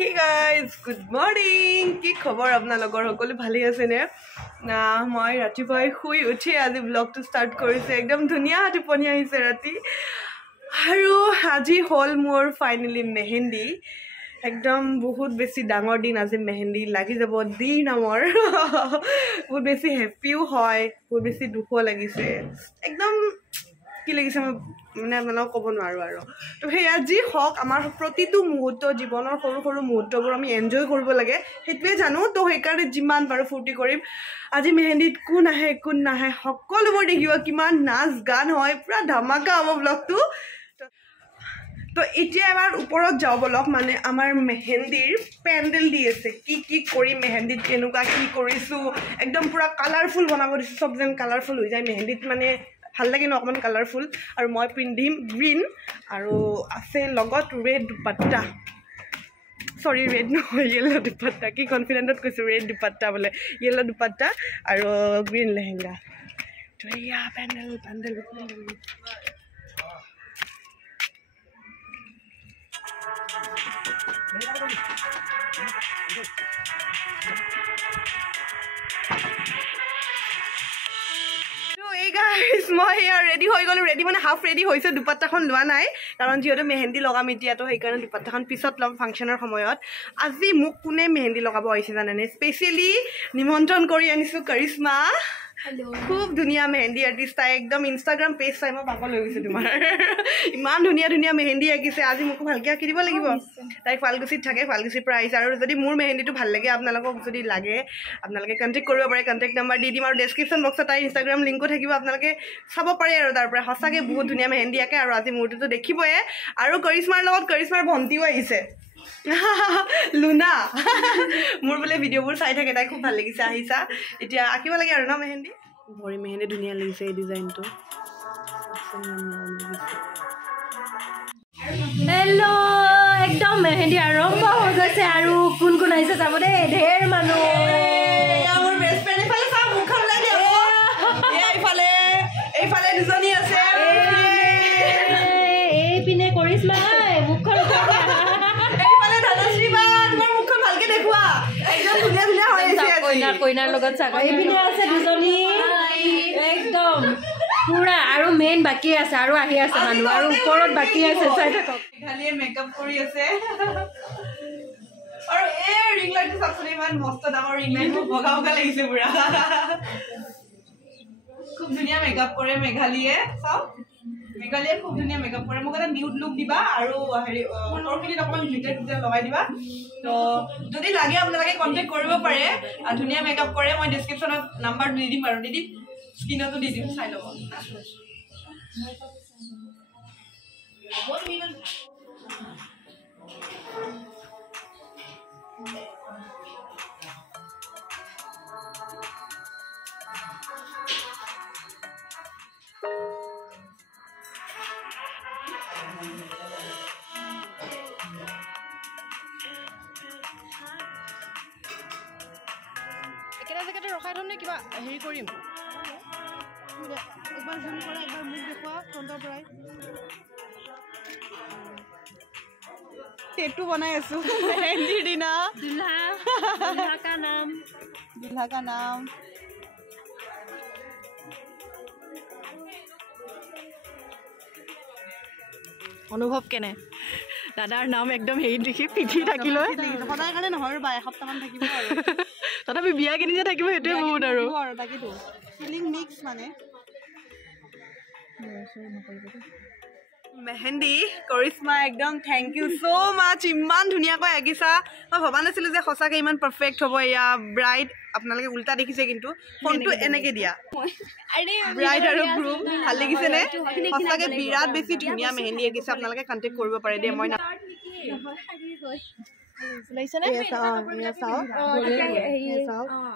Hey guys, good morning. কি খবৰ আপোনালোকৰ সকলো ভালে আছে নে? না মই ৰাতিপুৱাই শুই উঠি আজি ব্লগটো ষ্টাৰ্ট কৰিছে একদম ধুনীয়া টোপনি আহিছে ৰাতি আৰু আজি হল মোৰ ফাইনালি মেহেন্দি একদম বহুত বেছি ডাঙৰ দিন আজি মেহেন্দি লাগি যাব দিন আমাৰ বহুত বেছি হেপিও হয় বহুত বেছি দুখো লাগিছে একদম কি লাগিছে মানে আপোনালোকক ক'ব নোৱাৰোঁ আৰু তো সেয়া যি হওক আমাৰ প্ৰতিটো মুহূৰ্ত জীৱনৰ সৰু সৰু মুহূৰ্তবোৰ আমি এনজয় কৰিব লাগে সেইটোৱে জানো তো সেইকাৰণে যিমান পাৰোঁ ফূৰ্তি কৰিম আজি মেহেন্দিত কোন আহে কোন নাহে সকলোবোৰ দেখিব কিমান নাচ গান হয় পুৰা ধামাকা হ'ব ব্লগটো তো এতিয়া এবাৰ ওপৰত যাওঁ বলক মানে আমাৰ মেহেন্দিৰ পেণ্ডেল দি আছে কি কৰি মেহেন্দিত কেনেকুৱা কি কৰিছোঁ একদম পুৰা কালাৰফুল বনাব দিছোঁ চব যেন কালাৰফুল হৈ যায় মেহেন্দিত মানে ভাল লাগে ন অকণমান কালাৰফুল আৰু মই পিন্ধিম গ্ৰীণ আৰু আছে লগত ৰেড দুপাট্টা সৰি ৰেড নহয় য়েল্লো দুপাট্টা কি কনফিডেণ্টত কৈছোঁ ৰেড দুপাট্টা বোলে য়েল্লো দুপাট্টা আৰু গ্ৰীণ লেহেংগা তো এয়া পেণ্ডেল মই ৰেডি হৈ গ'লোঁ ৰেডি মানে হাফ ৰেডি হৈছোঁ দুপাট্টাখন লোৱা নাই কাৰণ যিহেতু মেহেন্দি লগাম এতিয়াতো সেইকাৰণে দুপাট্টাখন পিছত ল'ম ফাংচনৰ সময়ত আজি মোক কোনে মেহেন্দি লগাব আহিছে জানেনে স্পেচিয়েলি নিমন্ত্ৰণ কৰি আনিছোঁ কৰিশ্মা খুব ধুনীয়া মেহেন্দি আৰ্টিষ্ট তাই একদম ইনষ্টাগ্ৰাম পেজ চাই মই পাগল হৈ গৈছোঁ তোমাৰ ইমান ধুনীয়া মেহেন্দি আঁকিছে আজি মোকো ভালকৈ আঁকি দিব লাগিব তাই শুৱালকুছিত থাকে শুৱালকুছিৰ পৰা আহিছে আৰু যদি মোৰ মেহেন্দিটো ভাল লাগে আপোনালোকক যদি লাগে আপোনালোকে কণ্টেক্ট কৰিব পাৰে কণ্টেক্ট নম্বৰ দি দিম আৰু ডেছক্ৰিপশ্যন বক্সত তাইৰ ইনষ্টাগ্ৰাম লিংকো থাকিব আপোনালোকে চাব পাৰে আৰু তাৰ পৰা সঁচাকৈ বহুত ধুনীয়া মেহেন্দি আঁকে আৰু আজি মোৰটোতো দেখিবই আৰু কৰিশ্মাৰ লগত কৰিশ্মাৰ ভণ্টিও আহিছে লুনা মোৰ বোলে ভিডিঅ'বোৰ চাই থাকে তাই খুব ভাল লাগিছে আহিছা এতিয়া আঁকিব লাগে আৰু ন মেহেন্দি ভৰি মেহেন্দি ধুনীয়া লাগিছে এই ডিজাইনটো হেল্ল' একদম মেহেন্দি আৰম্ভ হৈ গৈছে আৰু কোন কোন আহিছে চাব দেই ঢেৰ মানুহ মোৰ বেষ্ট ফ্ৰেণ্ড এইফালে চাওঁ মুখখন ওলাই দিয়া এইফালে দুজনী আছে এইপিনে কৰিশ্মা মুখখন কইনাৰ লগত চাগৈ এইপিনে আছে দুজনী একদম পুৰা আৰু মেইন বাকী আছে আৰু আহি আছে মানুহ আৰু ওপৰত বাকী আছে চাই থাকক খালিয়ে মেকআপ কৰি আছে আৰু এই ৰিং লাইটটো চাচোন ইমান মস্ত ডাঙৰ ৰিং লাইট বগা লাগিছে পুৰা খুব ধুনীয়া মেকআপ কৰে মেঘালীয়ে চাওক মেঘালীয়ে খুব ধুনীয়া মেকআপ কৰে মোক এটা নিউড লুক দিবা আৰু হেৰি ওপৰখিনিত অকণমান গ্লিটাৰ লগাই দিবা তো যদি লাগে আপোনালোকে কণ্টেক্ট কৰিব পাৰে ধুনীয়া মেকআপ কৰে মই ডেছক্ৰিপশ্যনত নাম্বাৰটো দি দিম আৰু দি দিম স্ক্ৰীনতো দি দিম চাই ল'ব একেটা জেগাতে ৰখাই থ'ম নে কিবা হেৰি কৰিম একবাৰ জুম কৰা একবাৰ মুখ দেখুওৱা ফ্ৰণ্টৰ পৰাই টেটু বনাই আছো মেহেন্দিৰ দিনা দুल्हा का नाम অনুভৱ কেনে দাদাৰ নাম একদম হেৰি দেখি পিঠি থাকিলৈ সদায় কাৰণে নহয় বা এসপ্তাহমান থাকিব আৰু তথাপি বিয়া কিনি যে থাকিব সেইটোৱে বহুত আৰু তাকেতো ফিলিং মিক্স মানে মেহেন্দি কৰিশ্মা একদম থেংক ইউ ছ' মাছ ইমান ধুনীয়াকৈ আঁকিছা মই ভবা নাছিলোঁ যে সঁচাকৈ ইমান পাৰফেক্ট হ'ব এয়া ব্ৰাইড আপোনালোকে উল্টা দেখিছে কিন্তু ফোনটো এনেকৈ দিয়া ব্ৰাইড আৰু গ্ৰুম ভাল লাগিছেনে সঁচাকৈ বিৰাট বেছি ধুনীয়া মেহেন্দি আঁকিছে আপোনালোকে কণ্টেক্ট কৰিব পাৰে দেই মই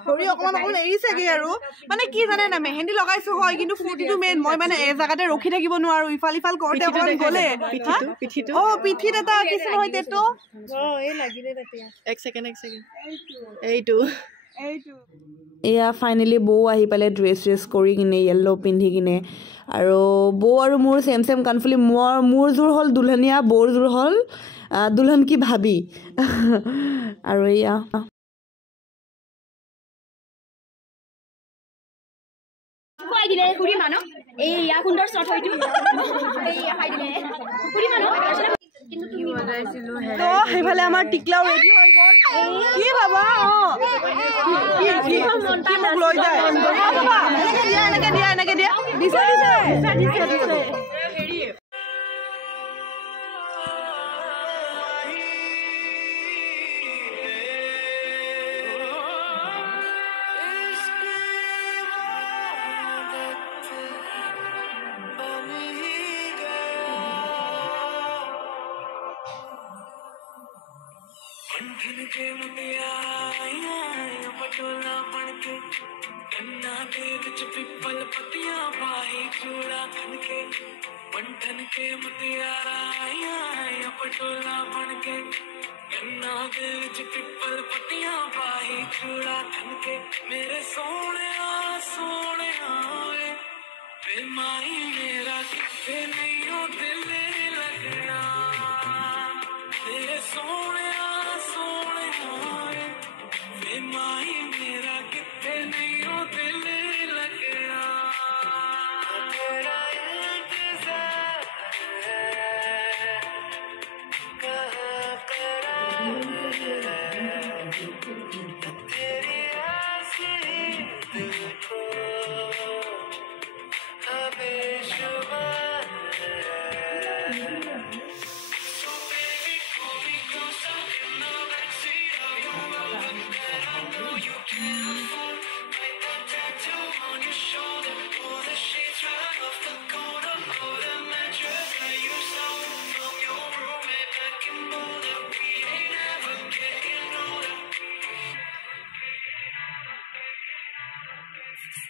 ভৰি অকণমান এৰিছেগে আৰু মানে কি জানে না মেহেন্দি লগাইছো হয় কিন্তু ফূৰ্তিটো মেইন মই মানে এই জেগাতে ৰখি থাকিব নোৱাৰো ইফাল ইফাল কৰোঁতে অকণমান গ'লে পিঠিত এটা আঁকিছো নহয় তেটো এক ছেকেণ্ড এইটো এয়া ফাইনেলি বৌ আহি পালে ড্ৰেছ কৰি কিনে য়েল্লো পিন্ধি কিনে আৰু বৌ আৰু মোৰ ছেম কনফ্লিক্ট মোৰ জোৰ হ'ল দুলহনীয়া বৌৰ জোৰ হ'ল দুলহন কি ভাবি আৰু এয়া খুৱাই দিলে খুৰী মানুহ এইয়া সুন্দৰ চট হয়তো এইয়া খাই দিলে খুৰী মানুহ তো সেইফালে আমাৰ টিকলাও ৰেডি হৈ গ'ল কি বাবা কি মোক লৈ যায় বাবা এনেকে দিয়া দিছে হেৰি के मुटिया पटोला बनके कन्ना के विच पिपल पतियां पाही चूड़ा खनके पंठन के मुटियारा पटोला बनके कन्ना के विच पिपल पतियां पाही चूड़ा खनके मेरे सोने वे माही मेरा किथे नहीं हो दिल लगना मेरे सोने वे माही मेरा किथे नहीं हो दिल लगना तेरा इंतजार कहाँ करा तेरी आसी देखो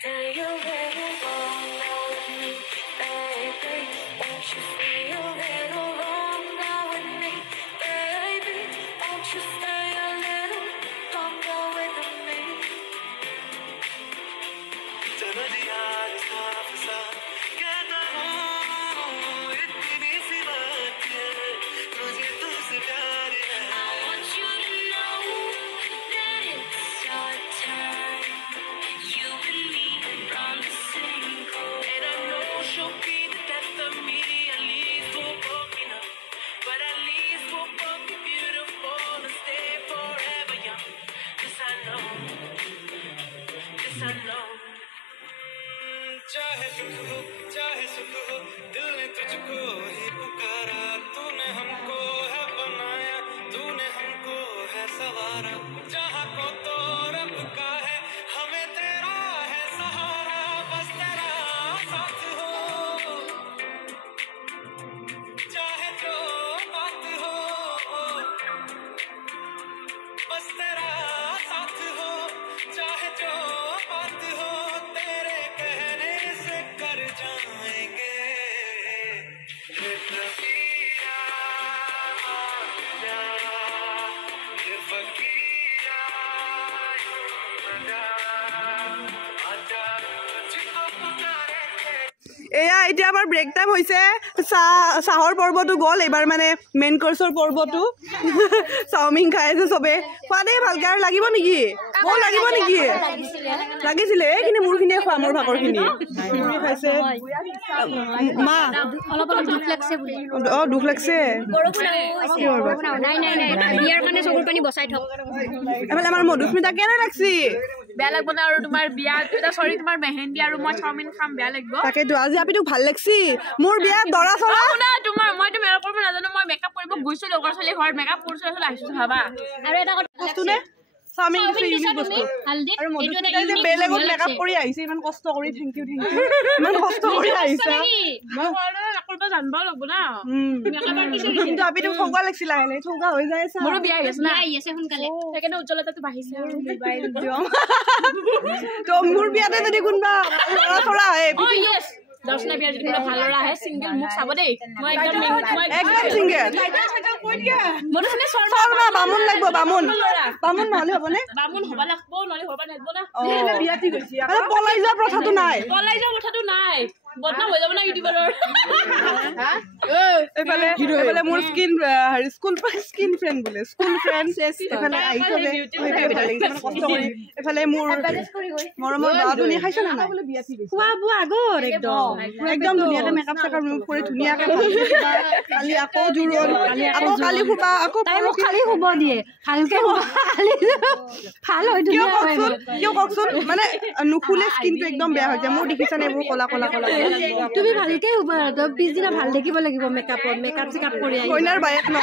Stay away long now with me, baby. Won't you stay a little long now with me, baby? Won't you stay a little longer with me? चलो जी आज साफ कहता हूँ इतनी सी बात है मुझे तुझसे प्यार है I want you to know that it's our time. You and me on the same coast. And I know she'll be the death of me. At least we'll both be numb. But at least we'll both be beautiful and stay forever young. This I know. चाहे सुख हो दिल ने तुझको ही पुकारा तूने हमको है बनाया तूने हमको है सवारा जहाँ को तो रब का है हमें तेरा है सहारा बस तेरा साथ हो चाहे जो बात हो बस तेरा साथ हो चाहे जो बात हो तेरे कहने से कर जाएंगे ये फकीरा ये फकीरा आजा तुझको पुकारे এয়া এতিয়া আমাৰ ব্ৰেক টাইম হৈছে চাহৰ পৰ্বটো গ'ল এইবাৰ মানে মেইন কোৰ্সৰ পৰ্বটো চাওমিন খাই আছে চবে খোৱা দেই ভালকে আৰু লাগিব নেকি মোৰ লাগিব নেকি লাগিছিলে এইখিনি মোৰখিনিয়ে খোৱা মোৰ ভাগৰখিনি মোৰে খাইছে মা অলপ দুখ লাগছে বুলি দুখ লাগছে নাই বিয়াৰ কাৰণে চকুৰ পানী বচাই থক এফালে আমাৰ মধুস্মিতা কেনে লাগছি বেয়া লাগব না আৰু তোমাৰ বিয়া সৰি তোমাৰ মেহেন্দি আৰু মই চাওমিন খাম বেয়া লাগিব তাকেতো আজি আপুনি ভাল লাগছি মোৰ বিয়া দৰা চৰা না তোমাৰ মইতো মেকআপ কৰিব নাজানো মই মেকআপ কৰিব গৈছো লগৰ ছোৱালী ঘৰত মেকআপ কৰিছো আহিছো ভাবা আৰু এটা কথা বস্তুনে চাওমিন বস্তু আৰু মধুস্মিতা যে বেলেগত মেকআপ কৰি আহিছে ইমান কষ্ট কৰি থেংক ইউ ইমান কষ্ট কৰি আহিছে মই কৰিব জানব লাগব না কিন্তু আপুনি ঠগা লাগছিল লাহে ঠগা হৈ যায় আছে মোৰো বিয়া হৈছে না আহি আছে সোনকালে সেইকাৰণে উজ্জ্বলতাটো বাঢ়িছে তো মোৰ বিয়াতে যদি কোনবা লৰা চৰা আহে দৰ্শনা বিয়া যদি ভাল লৰা আহে সিংগল মোক চাব দেই মই একদম সিংগল মধুস্মিতা শৰ্মা বামুণ লাগিব বামুণ নহলে হ'বনে বামুণ হ'ব লাগব নহলে হ'ব নালাগব না বিয়াতি গৈছি পলাই যোৱা প্ৰথাটো নাই পলাই যোৱা কথাটো নাই বদনাম হৈ যাব না ইউটিউবাৰৰ এইফালে মোৰ স্কিন স্কুল ফ্ৰেণ্ড বোলে স্কুল ফ্ৰেণ্ড এইফালে আহিছে কষ্ট কৰি এইফালে মোৰ মৰমৰ বাজনী খাইছে না খোৱা বোৱা আগত একদম ধুনীয়াকে মেকআপ চেকআপ কৰি ধুনীয়াকে কালি আকৌ জোৰণ আকৌ কালি শুবা আকৌ তাই মোক খালি শুব দিয়ে ভালকে ভাল হৈ কিয় কওকচোন মানে নুখুলে স্কিনটো একদম বেয়া হৈ যায় মোৰ দেখিছানে এইবোৰ কলা কলা কলা তুমি ভালকে শুব পিছদিনা ভাল দেখিব লাগিব মেকআপত মেকআপ চেকআপ কৰি আহি কইনাৰ বায়েক ন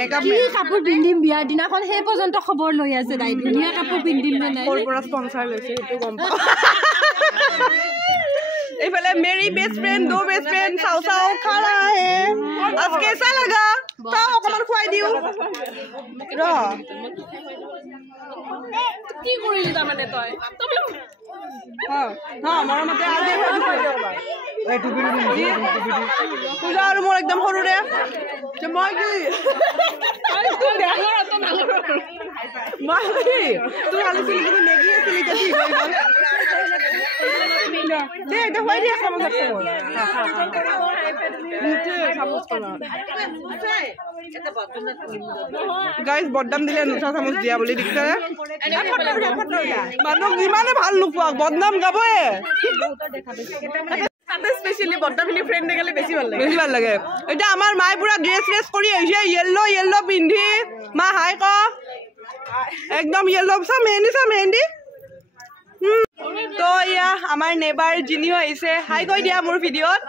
মেকআপ কি কাপোৰ পিন্ধিম বিয়াৰ দিনাখন সেই পৰ্যন্ত খবৰ লৈ আছে তাই ধুনীয়া কাপোৰ পিন্ধিম নে নাই ক'ৰ পৰা স্পন্সৰ লৈছে সেইটো গম পাওঁ এইফালে মেरी बेस्ट फ्रेंड दो बेस्ट फ्रेंड साव साव खड़ा है आज कैसा लगा तो অকমান খুৱাই দিও ৰ কি কৰিলি তাৰমানে তই মৰমতে আজি পূজা আৰু মোৰ একদম সৰুৰে মই কি তোৰ আলিছিল তুমি মেগী আছিল গাইজ বদনাম দিলে নুঠা চামুচ দিয়া বুলি দেখিছে মানুহক যিমানে ভাল নোপোৱা বদনাম গাবয়ে স্পেচিয়েলি বদনামখিনি ফ্ৰেণ্ড দেখালে বেছি ভাল লাগে এতিয়া আমাৰ মায়ে পুৰা ড্ৰেছ কৰি আহিছে য়েল্লো পিন্ধি মা হাই ক একদম য়েল্লো চা মেহেন্দি তো ইয়া আমাৰ নেবাৰ জিনিও আহিছে হাই কৈ দিয়া মোৰ ভিডিঅ'ত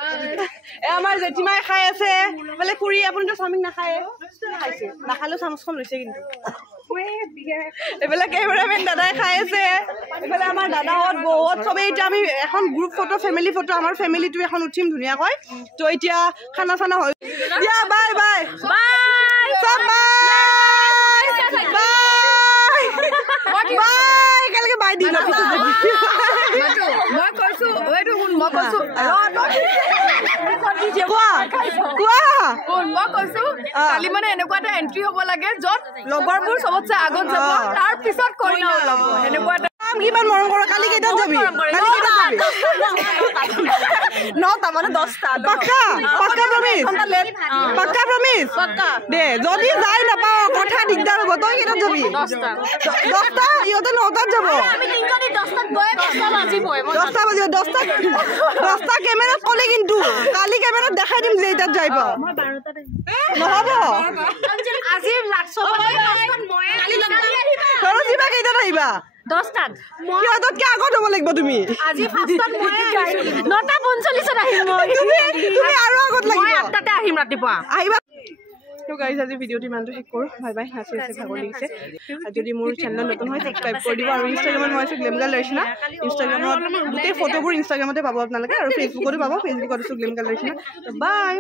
আমাৰ জেঠিমাই খাই আছে বোলে খুৰী আপুনিতো চাওমিন নাখায় খাইছে নাখালেও চামুচখন লৈছে কিন্তু এইফালে কেমেৰামেন দাদাই খাই আছে এইফালে আমাৰ দাদাহঁত বৌহঁত চবেই এতিয়া আমি এখন গ্ৰুপ ফটো ফেমিলি ফটো আমাৰ ফেমিলিটো এখন উঠিম ধুনীয়াকৈ তো এতিয়া খানা চানা হৈ দিয়া বাই বাই বাই চব বাই কালকে বাই দিম মই কৈছো এইটো মই কৈছো মই কৈছো কালি মানে এনেকুৱা এটা এন্ট্ৰি হ'ব লাগে য'ত লগৰবোৰ চবতছে আগত যাব তাৰ পিছত কইনা ওলাব এনেকুৱা এটা কিমান মৰম কৰ কালি কেইটাত যাবি নটা মানে 10টা পাক্কা প্ৰমিছ দে যদি যাই নাপাও কথা দিগদাৰ হ'ব তই কেইটাত যাবি 10টা ইহঁতে 9টাত যাব আমি তিনজনী 10টাত গৈ 10টা বাজিব 10টা কেমেৰাত ক'লে কিন্তু কালি কেমেৰাত দেখাই দিম যে এটাত যাই পাও নহ'ব আজি যিবা কেইটাত আহিবা 10টাত সিহঁততকে আগত হ'ব লাগিব তুমি আজি 5টাত মই 9:45ত আহিম তুমি আৰু আগত লাগিব 8টাতে আহিম ৰাতিপুৱা আহিবা তো গাইজ আজি ভিডিঅ'টো ইমানটো শেষ কৰোঁ বাই বাই নাচি আছে ভাগৰ লাগিছে আৰু যদি মোৰ চেনেল নতুন হয় ছাবস্ক্ৰাইব কৰি দিব আৰু ইনষ্টাগ্ৰামত মই আছোঁ গ্লেম গাৰ্ল লৰিচিনা ইনষ্টাগ্ৰামত গোটেই ফটোবোৰ ইনষ্টাগ্ৰামতে পাব আপোনালোকে আৰু ফেচবুকতো পাব ফেচবুকত আছোঁ গ্লেম গাৰ্ল লৰিচিনা বাই